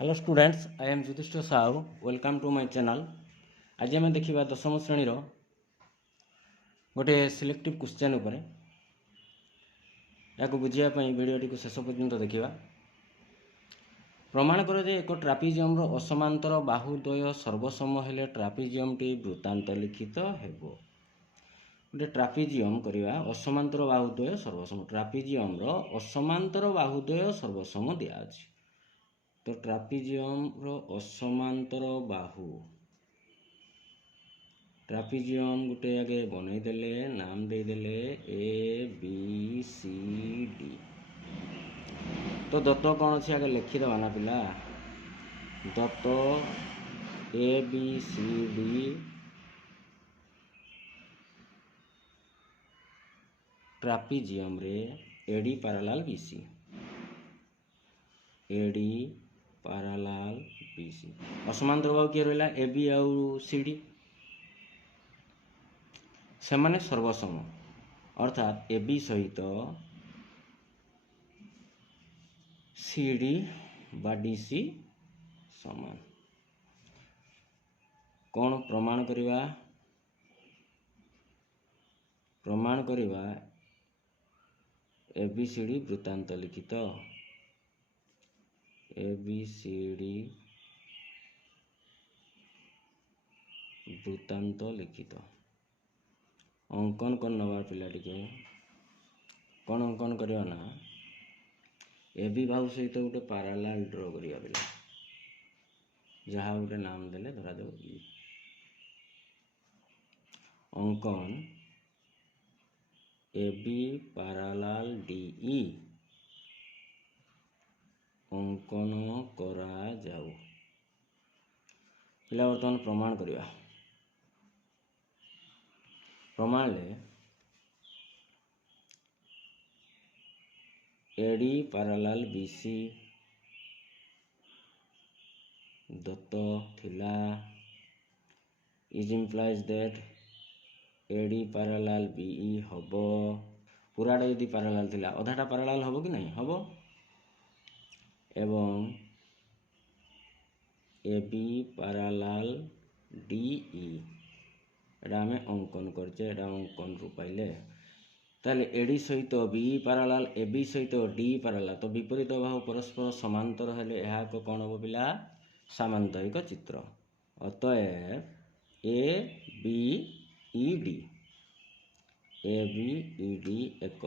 Hello students, I am Yudhishthir Sahu. Welcome to my channel. आज आम देखा दशम श्रेणी गोटे सिलेक्टिव क्वेश्चन उपर या बुझापी भिडियोटी को शेष पर्यंत देखा। प्रमाण कर एक ट्रापिजियम असमांतर बाहुद्वय सर्वसम हेले ट्रापिजियम टी वृत्तांत लिखित हेब। गोटे ट्रापिजियम करवा असमांतर बाहुद्वय सर्वसम, ट्रापिजियम असमांतर बाहुद्वय सर्वसम दिया अछि। तो ट्रापिजियम असमांतर बाहु, ट्रापिजियम गोटे आगे बनईदेले, नाम देदेले ए बी सी डी। तो दत्त कौन अच्छे आगे लिखिदेवा ना पिला। दत्त A B C D trapezium रे AD parallel BC, AD parallel BC. असमांतर बाहु किए रहा ए बी आउ सी डी, से माने सर्वसम, अर्थात ए बी सहित सी डी बा डी सी समान। कौन प्रमाण करवा? प्रमाण करवा ए बी सी डी वृत्तांत लिखित, ए बी सी डी वृत्तांत लिखित। अंकन कर नवा पिला टिके कौन अंकन करवा ना, ए बी बाहु सहित गोटे पैरेलल ड्र करिया पिला, जहाँ गोटे नाम देले धरा दो ई। अंकन A B parallel D E अंकन करा जाऊ। पिला वर्तमान प्रमाण करवा। प्रमाण ले एडी पैरेलल बीसी दत्त थिला is implies that AD parallel BE हबो। पूराटा यदि पैरेलल थिला अधाटा पैरेलल हबो कि नहीं? हबो। एवं ए बी पैरेलल डीई एटा आमे अंकन करचे, एटा अंकन रु पाइले। ताले एडी सहित बी पैरेलल ए बी सहित डी पैरेलल, तो विपरीत बाहु परस्पर समांतर हेले यह एक कौन हम पिला? सामांतरिक चित्र। अतएव A B E D, A B E D एक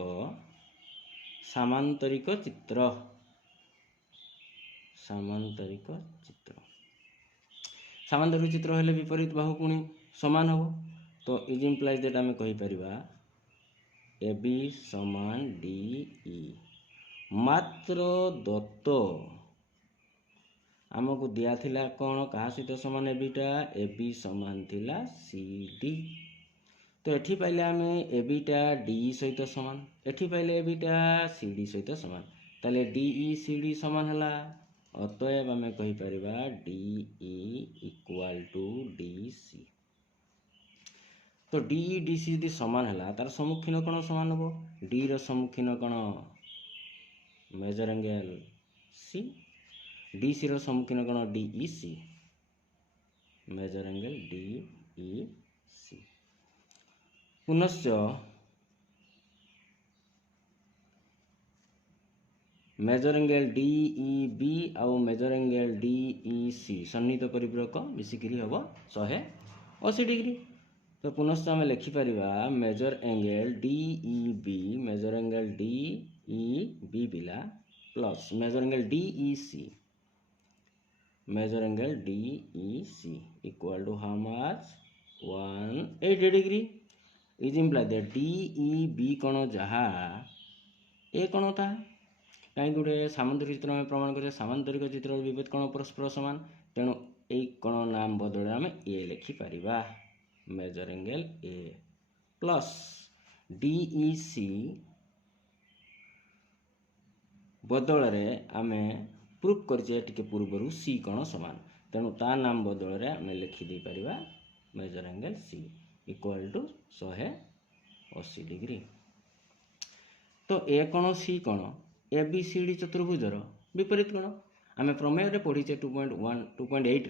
सामांतरिक चित्र। सामांतरिक चित्र, सामांतरिक चित्र हेले विपरीत बाहु पुणी समान हो। तो इज इम्प्लाइज दैट आमे कहि परिबा ए बी समान डी ई। मात्र दत्त आमको दिया थिला कौन कहा सहित समान ए बीटा? ए बी समान थिला सी डी। तो एठी पाइले आमे ए बीटा डी सहित समान, एठी पाइले ए बीटा सी डी सहित समान, ताले डी ई सी डी समान हला। अतएव आमे कहि परिबा D E equal to D C. तो डी ई डी सी यदि समान है तार सम्मुखीन कौन समान हो? डी रो सम्मुखीन कौन? Measure angle C. D C रो सम्मुखीन कौन? D E C, measure angle D E C. पुनश्च measure angle D E B आउ measure angle D E C सन्निहित परिपूरक मिसिकी हम 180 डिग्री। तो पुनश्च आम लिखिपर measure angle D E B, measure angle D E B पिला plus measure angle D E C, measure angle D E C equal to how much? 180 degree. Is implies that D E B कौन जहा ए कौन था? कहीं गोटे सामांतरिक चित्र में प्रमाण करें, सामांतरिक चित्र विपरीत कौन परस्पर समान, तेणु यही कौन नाम बदल आम ए लिखिपर measure angle A plus D E C बदल रे आमे प्रूफ करछे टिके पूर्व सी कौन समान, तेणु ता नाम बदल रे आमे लिखि दे परिबा measure angle C equal to 180 degree. तो ए कौन सी कौन? ए बी सी डी चतुर्भुजर विपरीत कोण। आम प्रमेय पढ़ीचे 2.8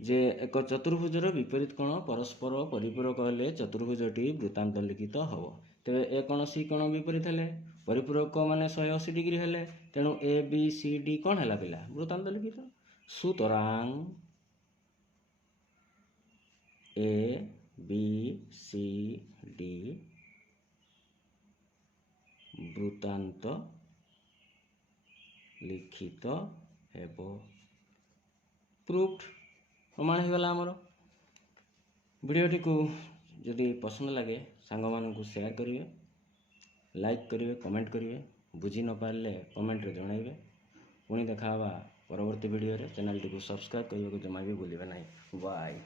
जे एक चतुर्भुजर विपरीत कोण परस्पर परिपूरक हेले चतुर्भुजटी वृत्तांत लिखित हम। तेरे ए कोण सी कोण विपरीत हेले परिपूरक माने 180 डिग्री हेले तेणु ए बी सी डी कौन है पिला वृत्तांत लिखित। सुतरां ए बी सी डी वृत्तांत लिखित हेबो। प्रूफ्ड प्रमाण हो गला आमर। वीडियोटी को जदि पसंद लगे सांग मानू शेयर करेंगे, लाइक करेंगे, कमेंट करेंगे, बुझी न पारे कमेंट रे जनइबे। पुणी देखा परवर्ती वीडियो रे। चैनल टी को सब्सक्राइब करने को जमा भी भूलिए नहीं। बाय।